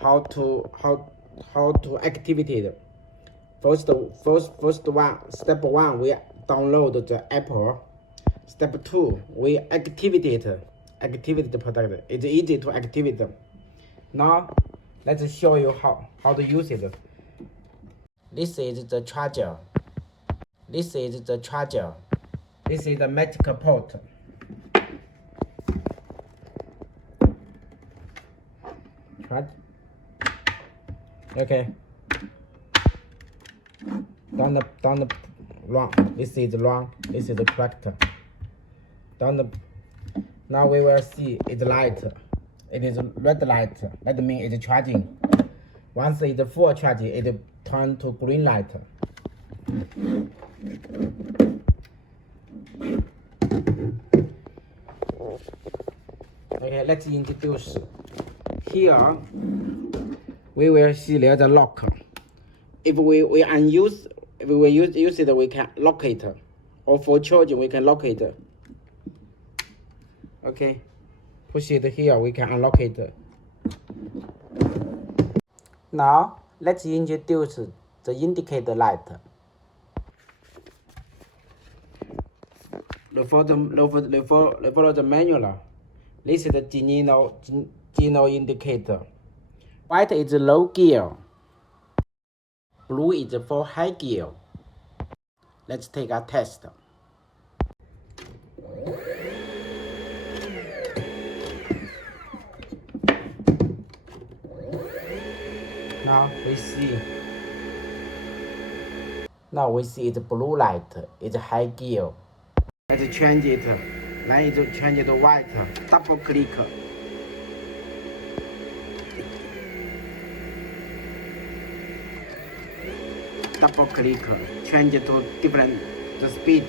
how to activate it. First one, step one, we download the app. Step two, we activate the product. It's easy to activate them. Now, let's show you how to use it. This is the charger. This is the charger. This is the magic port. Charge. Okay. Down the wrong. This is wrong. This is the correct. Now we will see it's light. It is red light. That means it's charging. Once it's full charge, it turns to green light. Okay, let's introduce. Here we will see there's a lock. If we use it, we can lock it. Or for charging, we can lock it. Okay, push it here, we can unlock it. Now, let's introduce the indicator light. Follow the manual. This is the GENEINNO indicator. White is low gear. Blue is for high gear. Let's take a test. Now we see it's blue light. It's high gear. Let's change it. Then it's change it to white. Double click. Double click. Change it to different the speed.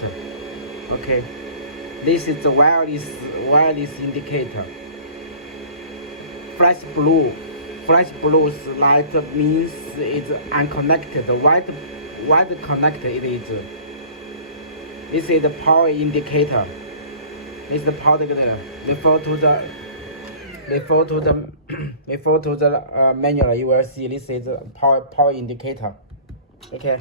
Okay. This is the wireless indicator. Flash blue. Flash blue light means it's unconnected. White connected it is. This is the power indicator. This is the power indicator. Refer to the manual. You will see this is the power indicator. Okay.